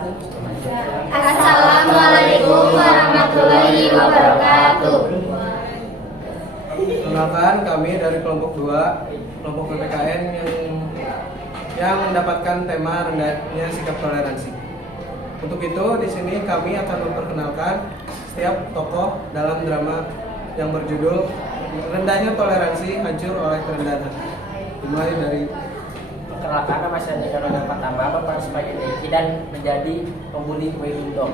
Assalamualaikum warahmatullahi wabarakatuh. Perkenalkan, kami dari kelompok 2, kelompok PPKN yang mendapatkan tema rendahnya sikap toleransi. Untuk itu, di sini kami akan memperkenalkan setiap tokoh dalam drama yang berjudul Rendahnya Toleransi Hancur oleh Kerendahan Hati. Dimulai dari Perkenalkan, nama saya Roda pertama berperan sebagai Deki dan menjadi pembuli kue Indo.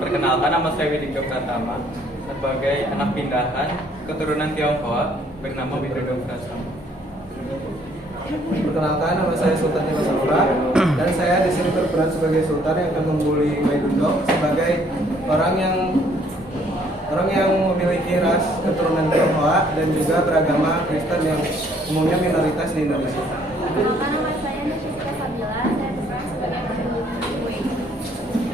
Perkenalkan, nama saya Widikyo Pratama sebagai anak pindahan keturunan Tionghoa bernama Widodo Prasama. Perkenalkan, nama saya Sultan Dimas Saura dan saya di sini berperan sebagai Sultan yang akan membuli Waidundo sebagai orang yang memiliki ras keturunan Tionghoa dan juga beragama Kristen yang umumnya minoritas di Indonesia. Perkenalkan, nama saya Nashika Sabila, saya berperan sebagai pembuli kue.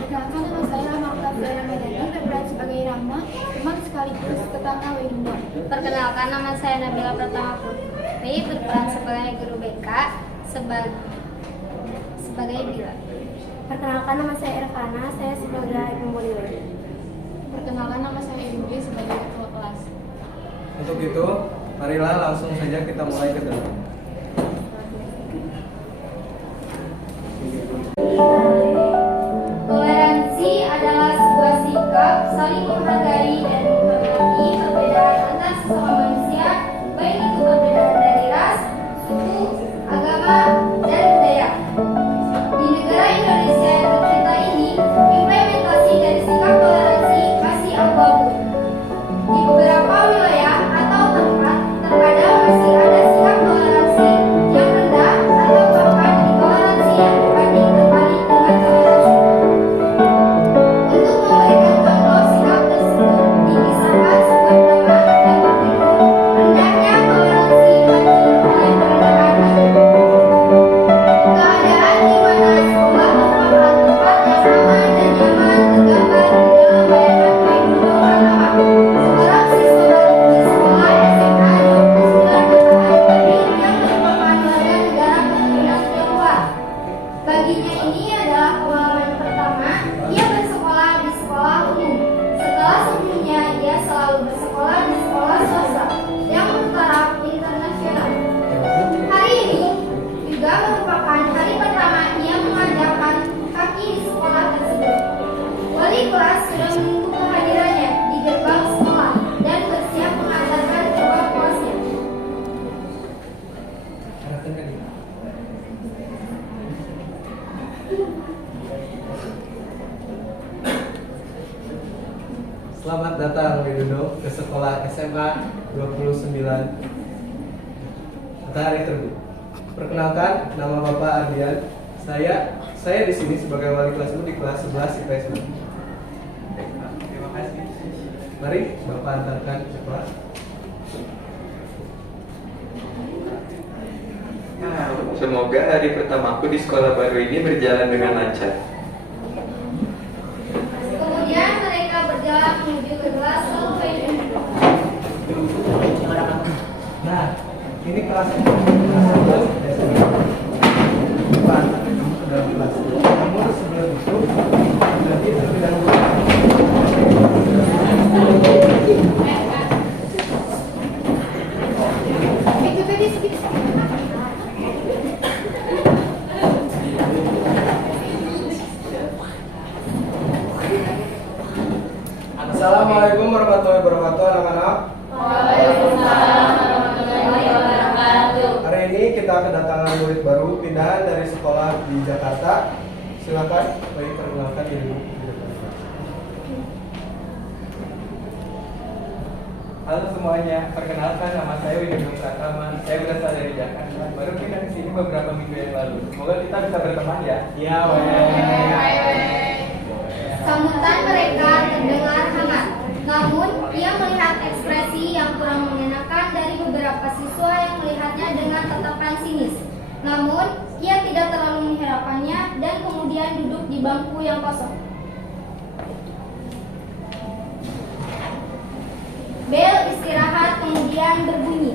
Perkenalkan, nama saya Rama Octavia Medani, berperan sebagai Rama, teman sekaligus tetangga Waidundo. Perkenalkan, nama saya Nabila Pratama Putri, berperan sebagai guru BK sebagai Bila. Perkenalkan, nama saya Irfana, saya sebagai pembuli web. Perkenalkan, nama saya Indri sebagai ketua kelas. Untuk itu, marilah langsung saja kita mulai ke dalam. Toleransi adalah sebuah sikap saling menghargai dan menghormati perbedaan antar sesama manusia, baik itu perbedaan dari ras, suku, agama, dan budaya. Di negara Indonesia yang tercinta ini, implementasi dari sikap toleransi masih abu-abu. Di beberapa wilayah atau tempat, terkadang masih ada sikap toleransi yang rendah atau bahkan intoleransi yang berbanding terbalik dengan toleransi. Untuk memberikan contoh sikap tersebut, dikisahkan sebuah drama yang berjudul Rendahnya Toleransi Hancur oleh Kerendahan Hati. Keadaan di mana sekolah merupakan tempat yang aman dan nyaman tergambar di dalam bayangan Waidundo Pratama, seorang siswa baru di sekolah SMA 29 Matahan Terbit yang merupakan warga negara keturunan Tionghoa. Baginya ini adalah pengalaman pertama ia bersekolah di sekolah umum. Setelah sebelumnya ia selalu bersekolah di sekolah swasta yang bertaraf internasional. Hari ini juga merupakan hari pertama ia mengajakkan kaki di sekolah tersebut. Wali kelas sudah menunggu kehadirannya di gerbang sekolah dan bersiap mengantarkan ke ruang kelasnya. Selamat datang Widodo ke sekolah SMA 29 Matahari Terbit. Perkenalkan, nama Bapak Ardian. Saya di sini sebagai wali kelasmu di kelas 11 IPS. Terima kasih. Mari Bapak antarkan ke kelas. Semoga hari pertamaku di sekolah baru ini berjalan dengan lancar. Kemudian mereka berjalan menuju ke kelas Waidundo. Nah, ini kelas 11 SMA. Bapak antarkan kamu ke dalam kelas. Namun sebelum itu, berarti terlebih dahulu. Assalamualaikum warahmatullahi wabarakatuh, anak-anak. Hari ini kita kedatangan murid baru pindahan dari sekolah di Jakarta. Silakan, baik perkenalkan diri. Halo semuanya, perkenalkan nama saya Widodo Pratama. Saya berasal dari Jakarta. Baru pindah ke sini beberapa minggu yang lalu. Semoga kita bisa berteman ya. Iya, weh. Sambutan mereka terdengar hangat. Namun, ia melihat ekspresi yang kurang mengenakan dari beberapa siswa yang melihatnya dengan tatapan sinis. Namun, ia tidak terlalu menghiraukannya dan kemudian duduk di bangku yang kosong. Bel istirahat kemudian berbunyi.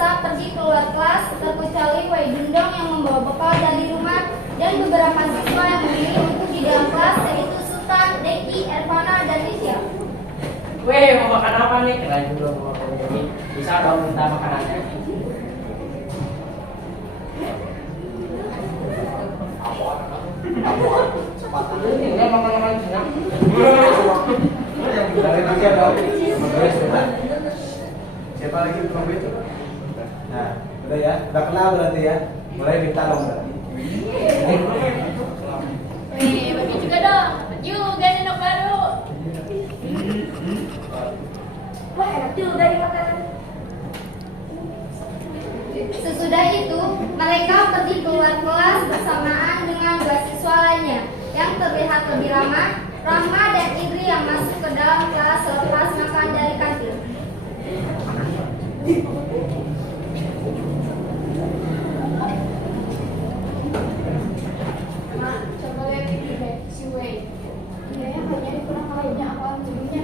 bisa pergi keluar kelas terkecuali Wei Dundong yang membawa bekal dari rumah dan beberapa siswa yang memilih untuk di dalam kelas yaitu Sultan, Deki, Ervana, dan Lisya. Weh, mau makan apa nih? Keren juga mau makan ini. Bisa dong minta makanannya. Ini makan senang. Dari lagi ada beres sebentar. Siapa lagi belum itu? Nah, udah ya, udah kenal berarti ya. Mulai minta dong berarti. Wih, bagi juga dong. Yuk, ganti baru. Wah, enak juga ini makanan. Sesudah itu, mereka pergi keluar kelas bersamaan dengan dua siswa lainnya yang terlihat lebih ramah, Rahma dan Indri yang masuk ke dalam kelas selepas makan dari kantin. Mak, coba lihat ini deh, si Wei. Kayaknya hanya kurang lainnya aku sebelumnya.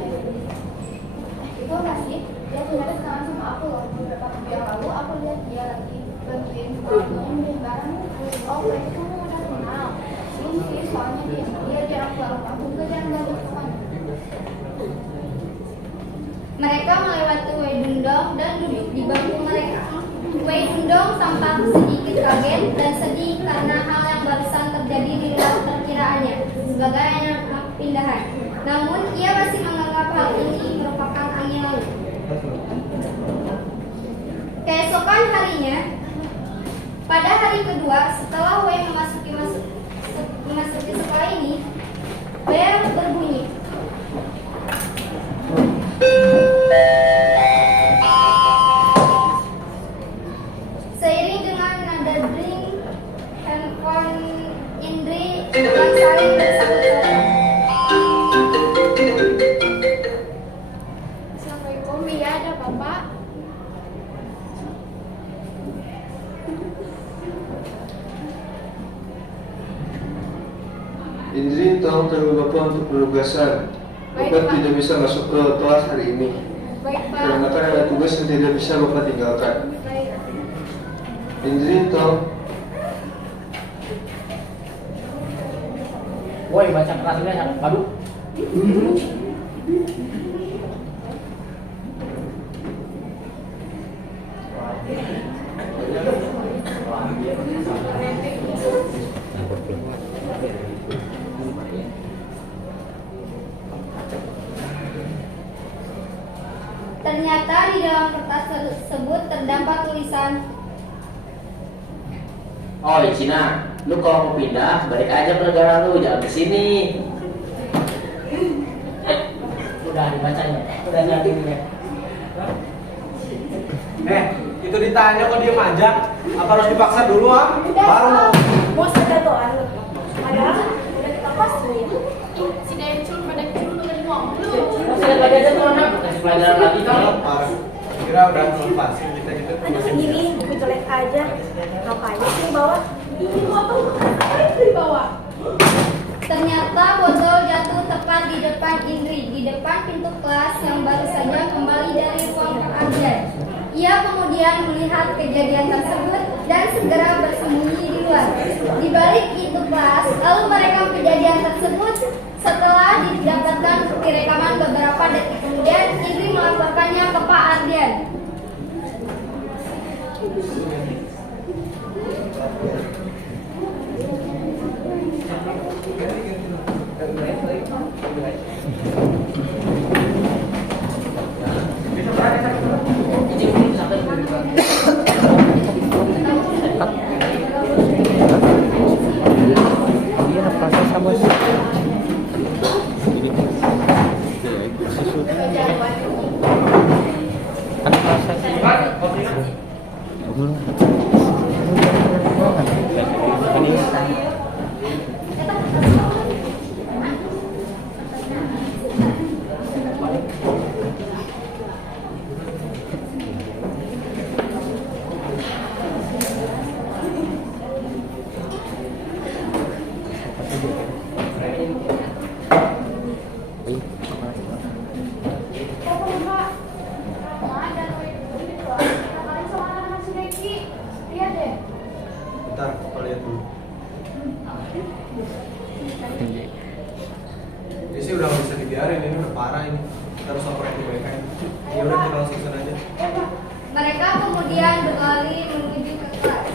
Itu nggak sih? Dia ternyata sekarang sama aku loh. Beberapa waktu yang lalu aku lihat dia lagi bantuin beliin barang. Oh, berarti kamu udah kenal. Belum sih, soalnya dia jarang keluar rumah. Aku juga jarang gabung kemana. Mereka melewati Wei Dundong dan duduk di bangku mereka. Wei Dundong tampak sedikit kaget dan sedih karena hal yang barusan terjadi di luar perkiraannya sebagai anak pindahan. Namun ia masih menganggap hal ini merupakan angin lalu. Keesokan harinya, pada hari kedua setelah Wei memasuki sekolah ini, bel berbunyi. Seiring dengan nada dring, handphone Indri dengan saling bersangkutan. Assalamualaikum, iya ada bapak. Indri tolong tunggu Bapak untuk penugasan. Bapak tidak bisa masuk ke kelas hari ini. Baik pak. Karena kan ada tugas yang tidak bisa Bapak tinggalkan. Baik. Indri tolong. Woi, baca kelasnya baru. Ternyata di dalam kertas tersebut terdapat tulisan. Oh, Cina, lu kalau mau pindah, balik aja ke negara lu, jangan ke sini. Udah dibacanya, udah jadi ya. Itu ditanya kok diem aja. Apa harus dipaksa dulu ah? Baru mau. Mau saja tuh, padahal udah kita pas nih. Si Dencul pada kecil udah ngomong lu. Masih lagi aja tuh anak, kasih pelajaran lagi kan? Parah. Kira udah ngelepasin kita gitu. Aduh sendiri, buku jelek aja. Ngapain sih bawa? Ini motor ngapain di bawah? Ternyata botol jatuh tepat di depan Indri, di depan pintu kelas yang baru saja kembali dari ruang pengajian. Ia kemudian melihat kejadian tersebut dan segera bersembunyi di luar. Di balik pintu kelas, lalu merekam kejadian tersebut. Setelah didapatkan bukti rekaman beberapa detik kemudian, Indri melaporkannya ke Pak Ardian. udah kita langsung sana aja. Mereka kemudian berlari menuju ke kelas.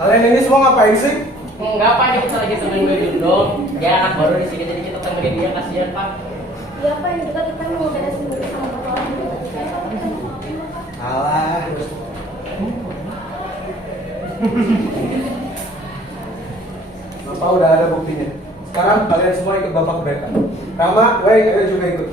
Kalian ini semua ngapain sih? Enggak Pak, ini kita lagi temenin gue dong. Dia anak baru di sini jadi kita temenin dia, kasihan Pak. Iya Pak, yang juga kita mau beresin dulu sama bapak. Alah. Bapak udah ada buktinya. Sekarang kalian semua ikut bapak ke BK. Rama, Wei, ayo juga ikut.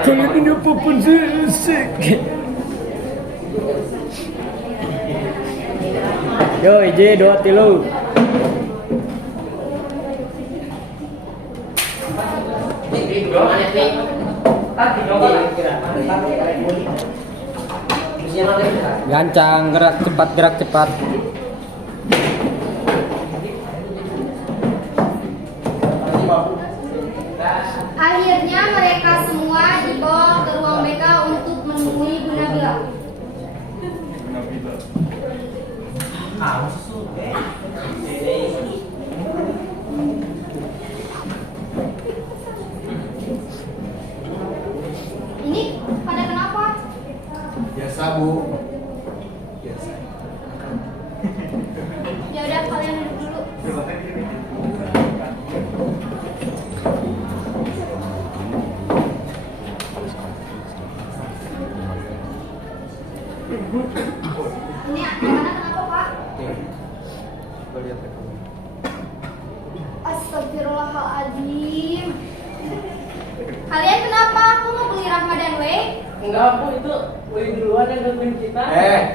Kalian ini apapun sih. Yo, ije 2 3. Gancang, gerak cepat. Akhirnya mereka semua dibawa ke ruang BK untuk menemui Bu Nabila. Ini pada kenapa? Biasa, Bu. Biasa. Ya udah kalian duduk dulu. Ini gimana kenapa Pak? Coba lihat rekomnya. Astagfirullahaladzim. Kalian kenapa? Aku mau beli Rahma dan Wei. Enggak Bu, itu Wei duluan yang gangguin kita.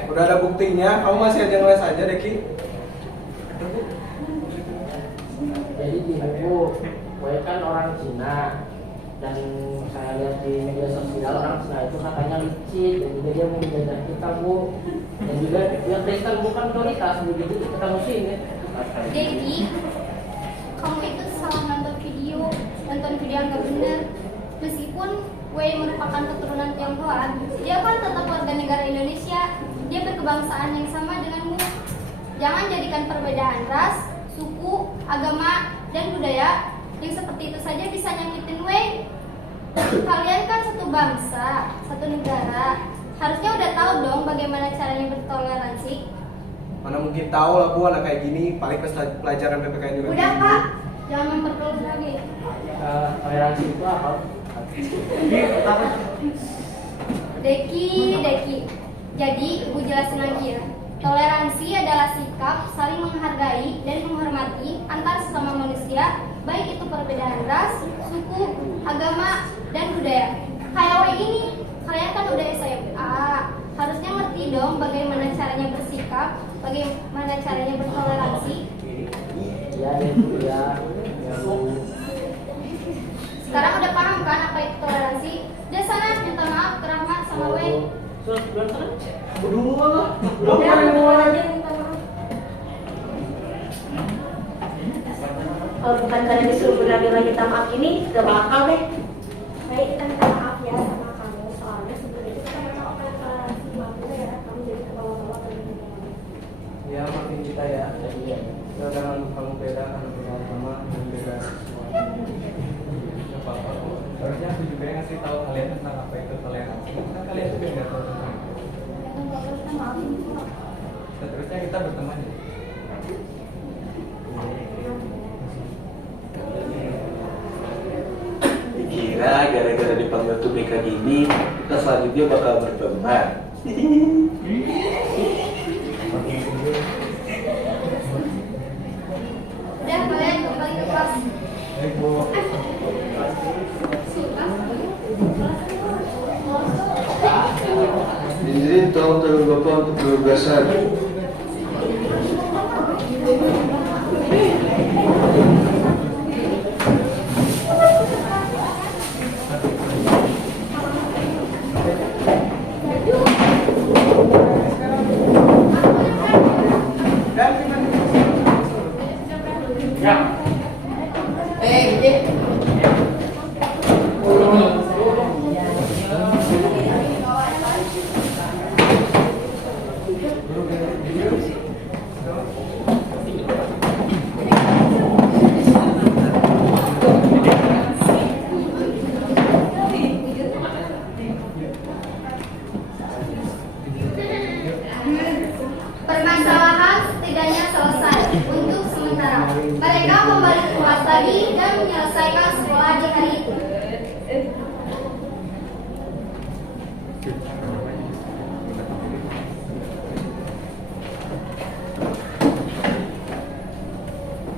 Udah ada buktinya. Kamu masih aja ngeles aja, Deki. Jadi gini Bu, Wei kan orang Cina. Dan saya lihat di media sosial orang Cina itu katanya licin, dan juga dia mau menjajah kita Bu. Dan juga dia Kristen bukan prioritas, begitu kita musuhin ya. Deki, kamu itu salah nonton video yang gak bener. Meskipun Wei merupakan keturunan Tionghoa, dia kan tetap warga negara Indonesia. Dia berkebangsaan yang sama denganmu. Jangan jadikan perbedaan ras, suku, agama, dan budaya yang seperti itu saja bisa nyakitin Wei. Kalian kan satu bangsa, satu negara. Harusnya udah tahu dong bagaimana caranya bertoleransi. Mana mungkin tahu lah Bu, anak kayak gini paling pelajaran PPKN juga. Udah Pak, jangan memperkeruh lagi. Toleransi itu apa? Deki. Jadi Ibu jelasin lagi ya. Toleransi adalah sikap saling menghargai dan menghormati antar sesama manusia, baik itu perbedaan ras, suku, agama, dan budaya. Kayak Wei ini, kalian kan udah SMA, harusnya ngerti dong bagaimana caranya bersikap, bagaimana caranya bertoleransi. Ya, itu ya. Sekarang udah paham kan apa itu toleransi? Udah sana minta maaf ke Rahma sama Wei. Terus bulan sana? Udah aja minta maaf. Kalau bukan karena disuruh berani lagi minta maaf ini, gak bakal deh. Baik, kita minta maaf ya sama kamu. Soalnya sebelum itu kita memang open toleransi banget ya. Kamu jadi kebawa-bawa ke dunia. Ya, maafin kita ya. Kita udah nganggep kamu beda karena beda agama dan beda seksual. Gak apa-apa. Harusnya aku juga yang ngasih tahu kalian tentang apa itu toleransi. Karena kalian juga YouTube kayak gini, kita selanjutnya bakal berteman. Udah, kalian kembali ke kelas. Jadi tolong turun Bapak untuk penugasan. Permasalahan setidaknya selesai untuk sementara. Mereka kembali ke kelas lagi dan menyelesaikan sekolah di hari itu.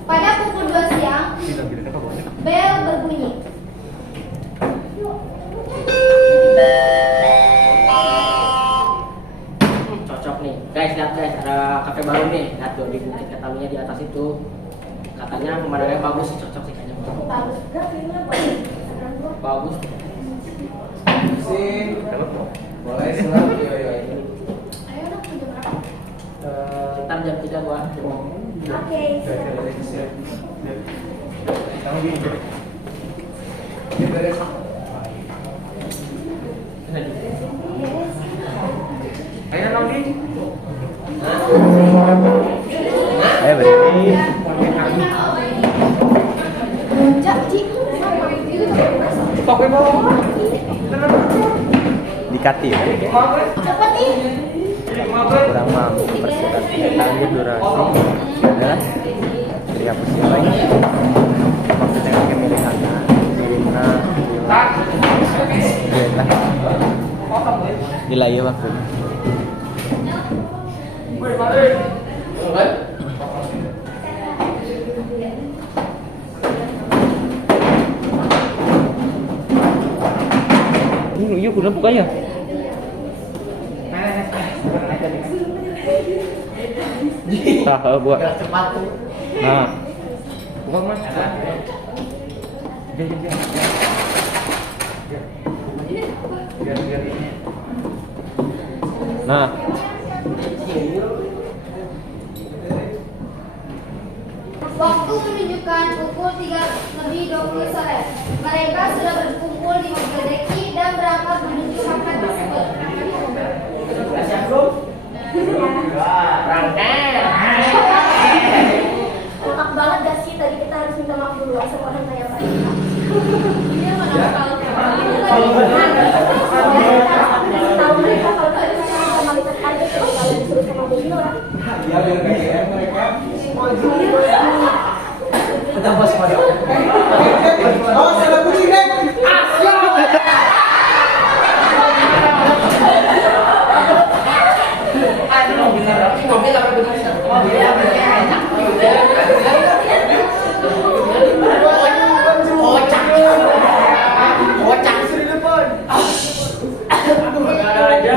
Pada pukul 2 siang, bel berbunyi. Cocok nih guys, lihat guys, ada kafe baru nih, lihat tuh di Bukit Ketaminya di atas itu, katanya pemandangannya bagus, cocok sih kayaknya. Bagus gak filmnya? Bagus. Sih. Boleh silakan. Yo. Ayo dong, jam berapa? Ntar jam 3 gua. Oke, siap. Kamu gini. Ini beres. Ayo nong di. Ayo berani. Jadi, Pokoknya mau. Dikati ya. cepet nih. Kurang mampu persiapan lanjut durasi adalah dihapus lagi. Maksudnya kemilikannya Dirina gila ya waktu ini yuk udah buka ya. Buat. Sepatu. Nah. Bukan mas. Nah. Waktu menunjukkan pukul 3:20 sore. Mereka sudah berkumpul di mobil deki dan berangkat menuju sampai tersebut. Siap belum? Berangkat. Lengkap banget gak sih? Tadi kita harus minta maaf dulu sama orang kaya mereka. Iya, mana tahu. Tahu mereka kalau kita formalitas aja terus kalau disuruh sama mobil orang. Ya biar kayak mereka. Kita bos pada. Oh, salah kucing deh. Mobil apa benar? Mobil apa enak? Kocak. Kocak sih depan. Ada aja.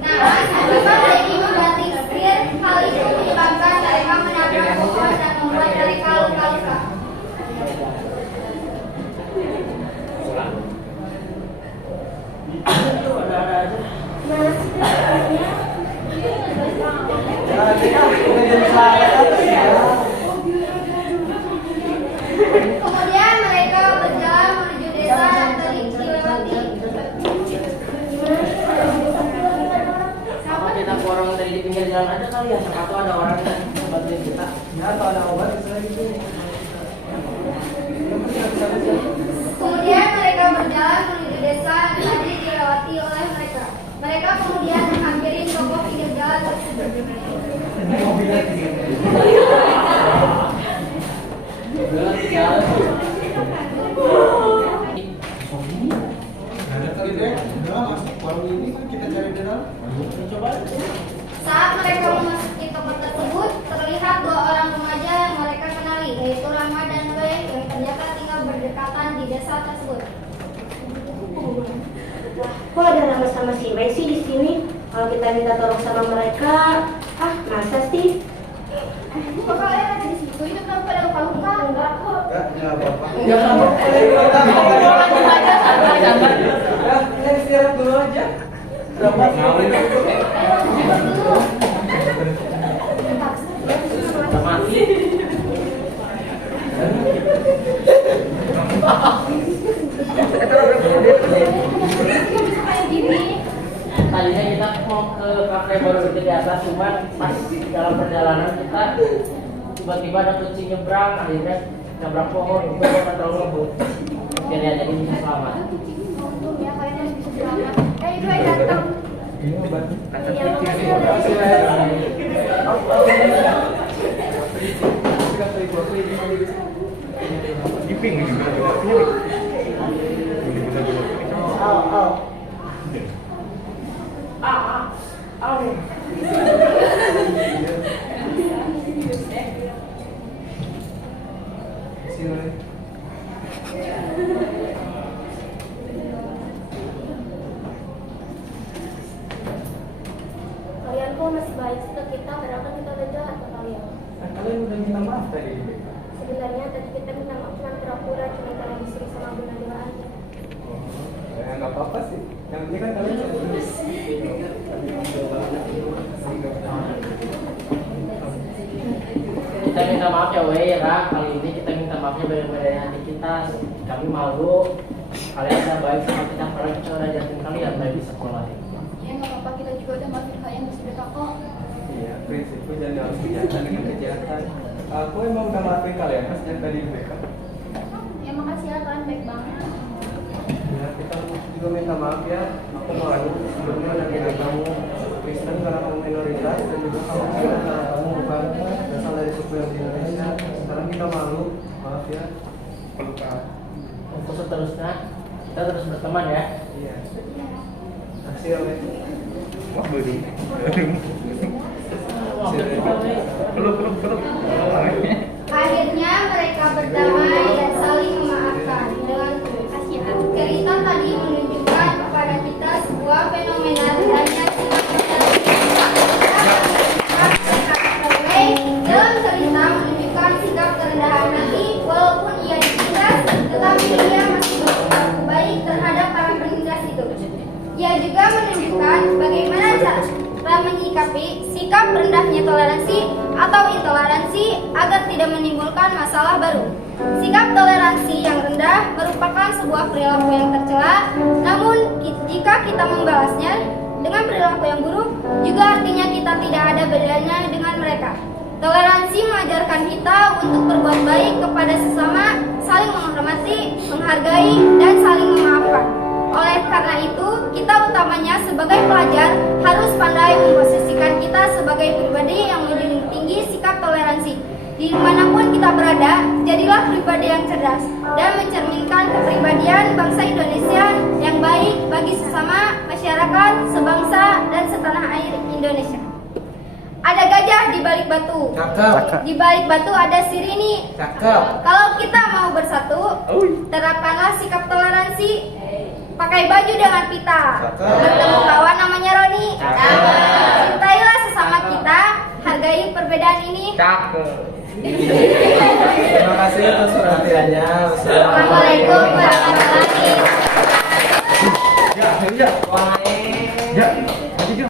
Nah, ketika Deki mengganti setir, hal itu menyebabkan mereka menabrak pohon dan membuat mereka luka-luka. Mana sih ceritanya? Kemudian mereka berjalan menuju desa yang tadi dilewati. Apa kita borong dari di pinggir jalan aja kali ya? Siapa tahu ada orang yang bantuin kita. Ya, kalau ada obat bisa gitu. Kemudian mereka berjalan menuju desa yang tadi dilewati oleh mereka. Mereka kemudian menghampiri toko pinggir jalan tersebut. Udah masuk warung ini kan kita cari di dalam. Coba. Saat mereka memasuki toko tersebut, terlihat dua orang remaja yang mereka kenali, yaitu Rama dan Wei yang ternyata tinggal berdekatan di desa tersebut. Wah, kok ada Rama sama si Wei sih di sini? Kalau kita minta tolong sama mereka, masa sih? Kok kalian ada di situ? Itu kenapa pada luka-luka? Enggak kok. Enggak apa-apa. Enggak apa-apa. Ya, istirahat dulu aja. Berapa? Mati. Kayak gini. Tadinya kita mau ke kafe baru itu di atas, cuman pas dalam perjalanan kita tiba-tiba ada kucing nyebrang, akhirnya nabrak pohon, itu kita terlalu ngebut. Biar dia jadi bisa selamat. Untung ya kalian masih bisa selamat. Itu yang datang. Ini obat. Iya, makasih ya. Giping ini. Sini. Kalian kok masih baik sih ke kita, padahal kan kita udah jahat ke kalian. Kalian udah minta maaf tadi. Sebenarnya tadi kita minta maaf cuma pura-pura, cuma karena disuruh sama Bu Nadia aja. Ya nggak apa-apa sih. Yang penting kan kalian Kita minta maaf ya Wei, Ra. Kali ini kita minta maafnya dari hati kita. Kami malu. Kalian udah baik sama kita, padahal kita udah ajarin kalian baik di sekolah. Ya nggak apa-apa, kita juga udah maafin kalian bersedekah kok. Iya, prinsipku jangan dalam kejahatan dengan kejahatan. Aku emang udah maafin kalian, Mas, yang tadi mereka. Ya makasih ya, kalian baik banget. Ya, kita juga minta maaf ya. Aku malu sebelumnya udah bilang kamu Kristen karena kamu minoritas dan juga kamu karena kamu bukan berasal dari suku yang di Indonesia. Sekarang kita malu, maaf ya. Pelukan. Untuk seterusnya kita terus berteman ya. Iya. Hasil ya. Wah, budi. Peluk. Akhirnya mereka berdamai dan saling memaafkan. Dengan cerita tadi menunjukkan kepada kita sebuah fenomena rendahnya dalam cerita menunjukkan sikap kerendahan hati walaupun ia ditindas, tetapi ia masih berperilaku baik terhadap para penindas itu. Ia juga menunjukkan bagaimana cara menyikapi sikap rendahnya toleransi atau intoleransi agar tidak menimbulkan masalah baru. Sikap toleransi yang rendah merupakan sebuah perilaku yang tercela, namun jika kita membalasnya dengan perilaku yang buruk, juga artinya kita tidak ada bedanya dengan mereka. Toleransi mengajarkan kita untuk berbuat baik kepada sesama, saling menghormati, menghargai, dan saling memaafkan. Oleh karena itu, kita utamanya sebagai pelajar harus pandai memposisikan kita sebagai pribadi yang menjunjung tinggi sikap toleransi. Dimanapun kita berada, jadilah pribadi yang cerdas dan mencerminkan kepribadian bangsa Indonesia yang baik bagi sesama, masyarakat, sebangsa, dan setanah air Indonesia. Ada gajah di balik batu. Cakep. Di balik batu ada sireni. Cakep. Kalau kita mau bersatu, terapkanlah sikap toleransi. Pakai baju dengan pita. Cakep. Bertemu kawan namanya Roni. Cintailah sesama kita. Hargai perbedaan ini. Terima kasih atas perhatiannya. Assalamualaikum warahmatullahi wabarakatuh. Wah,